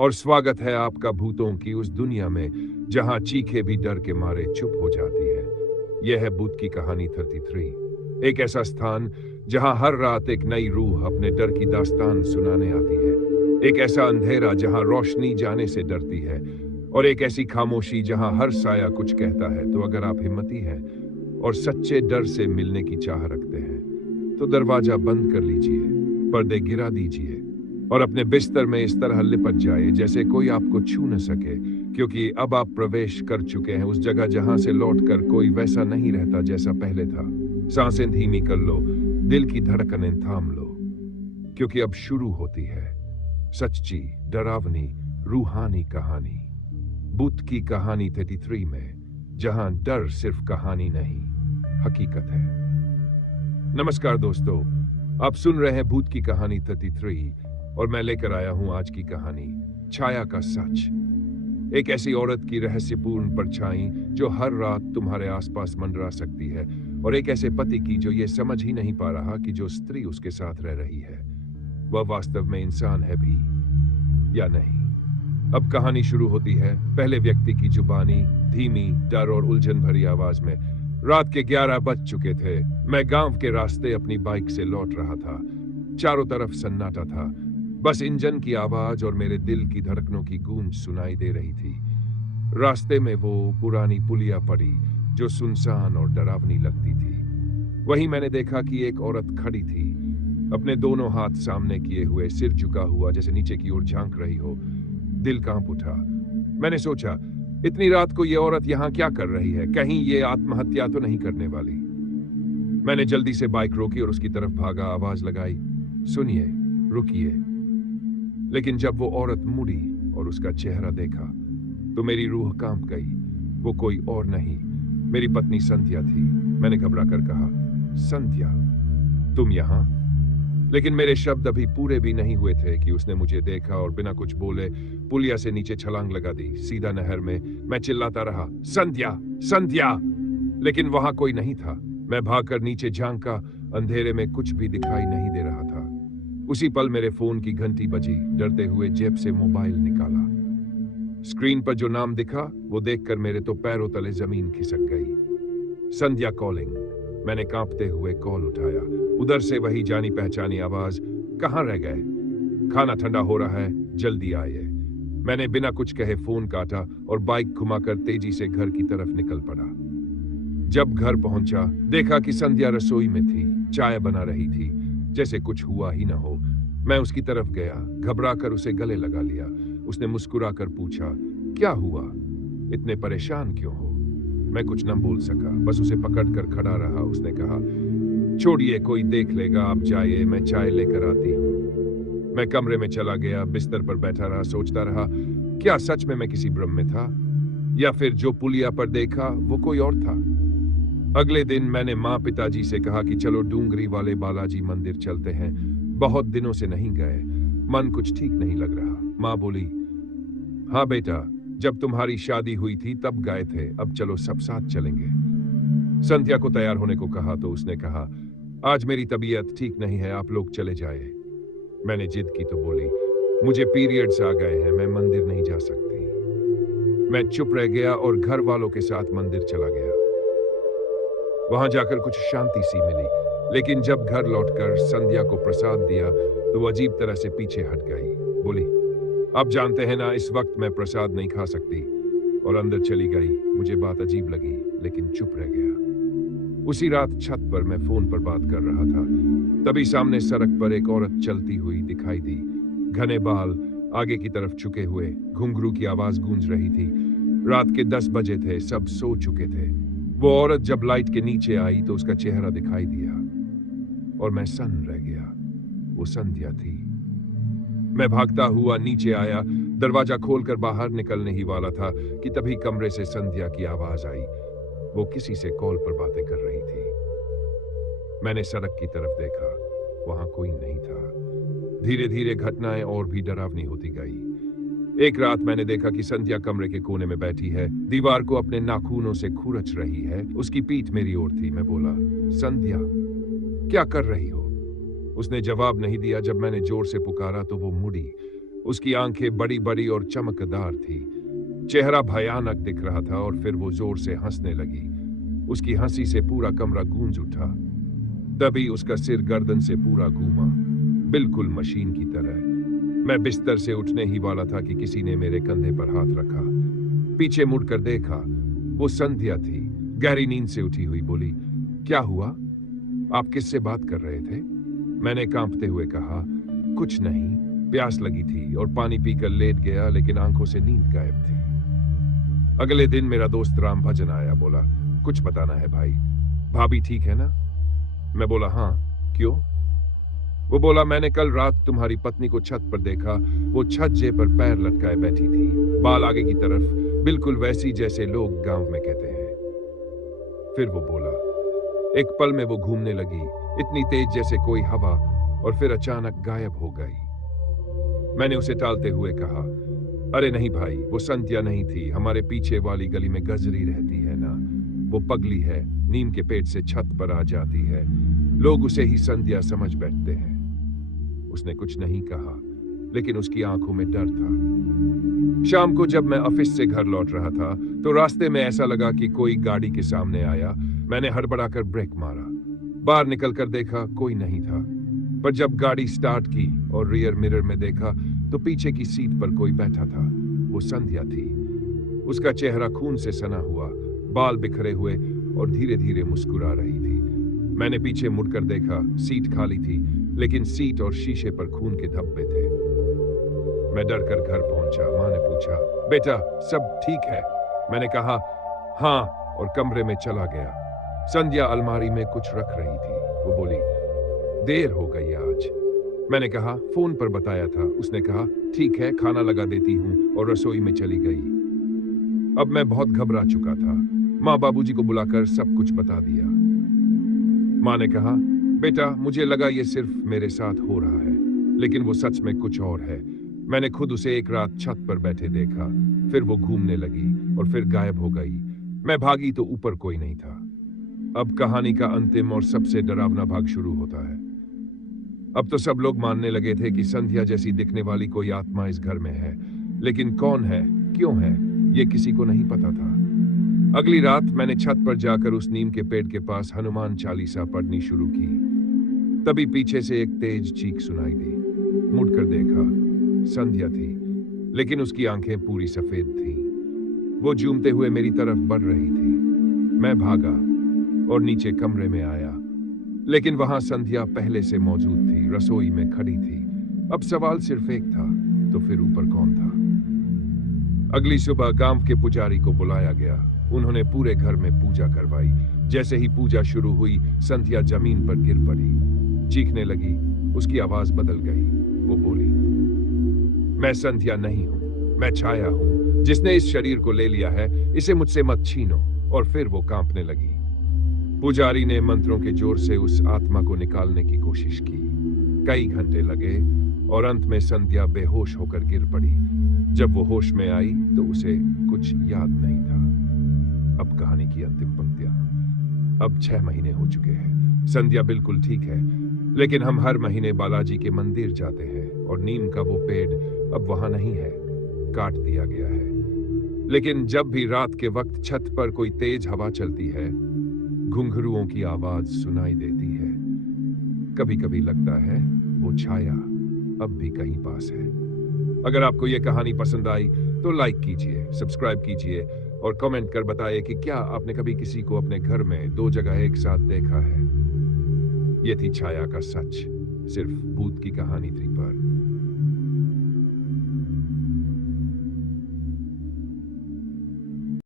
और स्वागत है आपका भूतों की उस दुनिया में जहां चीखें भी डर के मारे चुप हो जाती है। यह है भूत की कहानी 33, एक ऐसा स्थान जहां हर रात एक नई रूह अपने डर की दास्तान सुनाने आती है। एक ऐसा अंधेरा जहां रोशनी जाने से डरती है, और एक ऐसी खामोशी जहां हर साया कुछ कहता है। तो अगर आप हिम्मती हैं और सच्चे डर से मिलने की चाह रखते हैं तो दरवाजा बंद कर लीजिए, पर्दे गिरा दीजिए और अपने बिस्तर में इस तरह लिपट जाए जैसे कोई आपको छू न सके, क्योंकि अब आप प्रवेश कर चुके हैं उस जगह जहां से लौटकर कोई वैसा नहीं रहता जैसा पहले था। सांसें धीमी कर लो, दिल की धड़कनें थाम लो, क्योंकि अब शुरू होती है सच्ची, डरावनी, रूहानी कहानी। भूत की कहानी 33 में, जहां डर सिर्फ कहानी नहीं, हकीकत है। नमस्कार दोस्तों, आप सुन रहे हैं भूत की कहानी 33 और मैं लेकर आया हूं आज की कहानी, छाया का सच। एक ऐसी औरत की रहस्यपूर्ण परछाई जो हर रात तुम्हारे आसपास मंडरा सकती है, और एक ऐसे पति की जो ये समझ ही नहीं पा रहा कि जो स्त्री उसके साथ रह रही है वह वास्तव में इंसान है भी या नहीं। अब कहानी शुरू होती है पहले व्यक्ति की जुबानी, धीमी, डर और उलझन भरी आवाज में। रात के 11 बज चुके थे। मैं गांव के रास्ते अपनी बाइक से लौट रहा था। चारों तरफ सन्नाटा था, बस इंजन की आवाज और मेरे दिल की धड़कनों की गूंज सुनाई दे रही थी। रास्ते में वो पुरानी पुलिया पड़ी जो सुनसान और डरावनी लगती थी। वहीं मैंने देखा कि एक औरत खड़ी थी, अपने दोनों हाथ सामने किए हुए, सिर झुका हुआ जैसे नीचे की ओर झांक रही हो। दिल कांप उठा। मैंने सोचा, इतनी रात को ये औरत यहां क्या कर रही है? कहीं ये आत्महत्या तो नहीं करने वाली? मैंने जल्दी से बाइक रोकी और उसकी तरफ भागा, आवाज लगाई, सुनिए, रुकिए। लेकिन जब वो औरत मुड़ी और उसका चेहरा देखा तो मेरी रूह कांप गई। वो कोई और नहीं, मेरी पत्नी संध्या थी। मैंने घबरा कर कहा, संध्या, तुम यहां? लेकिन मेरे शब्द अभी पूरे भी नहीं हुए थे कि उसने मुझे देखा और बिना कुछ बोले पुलिया से नीचे छलांग लगा दी, सीधा नहर में। मैं चिल्लाता रहा, संध्या, संध्या, लेकिन वहां कोई नहीं था। मैं भागकर नीचे झांका, अंधेरे में कुछ भी दिखाई नहीं दे रहा था। उसी पल मेरे फोन की घंटी बजी। डरते हुए जेब से मोबाइल निकाला। स्क्रीन पर जो नाम दिखा वो देखकर मेरे तो पैरों तले जमीन खिसक गई। संध्या कॉलिंग। मैंने कांपते हुए कॉल उठाया। उधर से वही जानी पहचानी आवाज, कहां रह गए? खाना ठंडा हो रहा है, जल्दी आइए। मैंने बिना कुछ कहे फोन काटा और बाइक घुमाकर तेजी से घर की तरफ निकल पड़ा। जब घर पहुंचा देखा कि संध्या रसोई में थी, चाय बना रही थी, जैसे कुछ हुआ ही ना हो। मैं उसकी तरफ गया, घबराकर उसे गले लगा लिया। उसने मुस्कुराकर पूछा, क्या हुआ? इतने परेशान क्यों हो? मैं कुछ न बोल सका, बस उसे पकड़कर खड़ा रहा। उसने कहा, छोड़िए, कोई देख लेगा, आप जाइए, मैं चाय लेकर आती हूँ। मैं कमरे में चला गया, बिस्तर पर बैठा रहा, सोचता रहा, क्या सच में मैं किसी भ्रम में था, या फिर जो पुलिया पर देखा वो कोई और था? अगले दिन मैंने माँ पिताजी से कहा कि चलो डूंगरी वाले बालाजी मंदिर चलते हैं, बहुत दिनों से नहीं गए, मन कुछ ठीक नहीं लग रहा। माँ बोली, हाँ बेटा, जब तुम्हारी शादी हुई थी तब गए थे, अब चलो सब साथ चलेंगे। संध्या को तैयार होने को कहा तो उसने कहा, आज मेरी तबीयत ठीक नहीं है, आप लोग चले जाए। मैंने जिद की तो बोली, मुझे पीरियड्स आ गए हैं, मैं मंदिर नहीं जा सकती। मैं चुप रह गया और घर वालों के साथ मंदिर चला गया। वहां जाकर कुछ शांति सी मिली, लेकिन जब घर लौटकर संध्या को प्रसाद दिया तो वो अजीब तरह से पीछे हट गई। बोली, आप जानते हैं ना, इस वक्त मैं प्रसाद नहीं खा सकती, और अंदर चली गई। मुझे बात अजीब लगी, लेकिन चुप रह गया। उसी रात छत पर मैं फोन पर बात कर रहा था, तभी सामने सड़क पर एक औरत चलती हुई दिखाई दी। घने बाल आगे की तरफ झुके हुए, घुंघरू की आवाज गूंज रही थी। रात के 10 बजे थे, सब सो चुके थे। वो औरत जब लाइट के नीचे आई तो उसका चेहरा दिखाई दिया और मैं सन्न रह गया। वो संध्या थी। मैं भागता हुआ नीचे आया, दरवाजा खोलकर बाहर निकलने ही वाला था कि तभी कमरे से संध्या की आवाज आई। वो किसी से कॉल पर बातें कर रही थी। मैंने सड़क की तरफ देखा, वहां कोई नहीं था। धीरे धीरे घटनाएं और भी डरावनी होती गई। एक रात मैंने देखा कि संध्या कमरे के कोने में बैठी है, दीवार को अपने नाखूनों से खुरच रही है। उसकी पीठ मेरी ओर थी। मैं बोला, संध्या, क्या कर रही हो? उसने जवाब नहीं दिया। जब मैंने जोर से पुकारा तो वो मुड़ी, उसकी आंखें बड़ी बड़ी और चमकदार थी। चेहरा भयानक दिख रहा था और फिर वो जोर से हंसने लगी। उसकी हंसी से पूरा कमरा गूंज उठा। तभी उसका सिर गर्दन से पूरा घूमा, बिल्कुल मशीन की तरह। मैं बिस्तर से उठने ही वाला था कि किसी ने मेरे कंधे पर हाथ रखा। पीछे मुड़कर देखा, वो संध्या थी, गहरी नींद से उठी हुई। बोली, क्या हुआ? आप किससे बात कर रहे थे? मैंने कांपते हुए कहा, कुछ नहीं, प्यास लगी थी और पानी पीकर लेट गया, लेकिन आंखों से नींद गायब थी। अगले दिन मेरा दोस्त राम भजन आया। बोला, कुछ बताना है भाई, भाभी ठीक है ना? मैं बोला, हाँ, क्यों? वो बोला, मैंने कल रात तुम्हारी पत्नी को छत पर देखा। वो छज्जे पर पैर लटकाए बैठी थी, बाल आगे की तरफ, बिल्कुल वैसी जैसे लोग गांव में कहते हैं। फिर वो बोला, एक पल में वो घूमने लगी, इतनी तेज जैसे कोई हवा, और फिर अचानक गायब हो गई। मैंने उसे टालते हुए कहा, अरे नहीं भाई, वो संध्या नहीं थी, हमारे पीछे वाली गली में गजरी रहती है ना, वो पगली है, नीम के पेड़ से छत पर आ जाती है, लोग उसे ही संध्या समझ बैठते हैं। उसने कुछ नहीं कहा, लेकिन उसकी आंखों में डर था। शाम को जब मैं ऑफिस से घर लौट रहा था, तो रास्ते में ऐसा लगा कि कोई गाड़ी के सामने आया। मैंने हड़बड़ाकर ब्रेक मारा, बाहर निकलकर देखा कोई नहीं था। पर जब गाड़ी स्टार्ट की और रियर मिरर में देखा, तो पीछे की सीट पर कोई बैठा था। वो संध्या थी। उसका चेहरा खून से सना हुआ, बाल बिखरे हुए, और धीरे धीरे मुस्कुरा रही थी। मैंने पीछे मुड़कर देखा, सीट खाली थी, लेकिन सीट और शीशे पर खून के धब्बे थे। मैं डर कर घर पहुंचा। मां ने पूछा, बेटा सब ठीक है? मैंने कहा, हाँ, और कमरे में चला गया। संध्या अलमारी में कुछ रख रही थी। वो बोली, देर हो गई आज। मैंने कहा, फोन पर बताया था। उसने कहा, ठीक है, खाना लगा देती हूं, और रसोई में चली गई। अब मैं बहुत घबरा चुका था। माँ बाबूजी को बुलाकर सब कुछ बता दिया। माँ ने कहा, बेटा मुझे लगा ये सिर्फ मेरे साथ हो रहा है, लेकिन वो सच में कुछ और है। मैंने खुद उसे एक रात छत पर बैठे देखा, फिर वो घूमने लगी और फिर गायब हो गई। मैं भागी तो ऊपर कोई नहीं था। अब कहानी का अंतिम और सबसे डरावना भाग शुरू होता है। अब तो सब लोग मानने लगे थे कि संध्या जैसी दिखने वाली कोई आत्मा इस घर में है, लेकिन कौन है, क्यों है, ये किसी को नहीं पता था। अगली रात मैंने छत पर जाकर उस नीम के पेड़ के पास हनुमान चालीसा पढ़नी शुरू की। तभी पीछे से एक तेज चीख सुनाई दी। मुड़कर देखा, संध्या थी, लेकिन उसकी आंखें पूरी सफेद थीं। वो झूमते हुए मेरी तरफ बढ़ रही थी। मैं भागा और नीचे कमरे में आया, लेकिन वहां संध्या पहले से मौजूद थी, रसोई में खड़ी थी। अब सवाल सिर्फ एक था, तो फिर ऊपर कौन था? अगली सुबह गांव के पुजारी को बुलाया गया। उन्होंने पूरे घर में पूजा करवाई। जैसे ही पूजा शुरू हुई, संध्या जमीन पर गिर पड़ी, चीखने लगी। उसकी आवाज बदल गई। वो बोली, मैं संध्या नहीं हूं, मैं छाया हूं, जिसने इस शरीर को ले लिया है, इसे मुझसे मत छीनो। और फिर वो कांपने लगी। पुजारी ने मंत्रों के जोर से उस आत्मा को निकालने की कोशिश की। कई घंटे लगे और अंत में संध्या बेहोश होकर गिर पड़ी। जब वो होश में आई तो उसे कुछ याद नहीं था। अब कहानी की अंतिम पंक्तियां। अब 6 महीने हो चुके हैं। संध्या बिल्कुल ठीक है, लेकिन हम हर महीने बालाजी के मंदिर जाते हैं और नीम का वो पेड़ अब वहां नहीं है, काट दिया गया है। लेकिन जब भी रात के वक्त छत पर कोई तेज हवा चलती है, घुंघरुओं की आवाज सुनाई देती है। कभी कभी लगता है वो छाया अब भी कहीं पास है। अगर आपको ये कहानी पसंद आई तो लाइक कीजिए, सब्सक्राइब कीजिए और कमेंट कर बताइए कि क्या आपने कभी किसी को अपने घर में 2 जगह एक साथ देखा है। ये थी छाया का सच, सिर्फ भूत की कहानी थी पर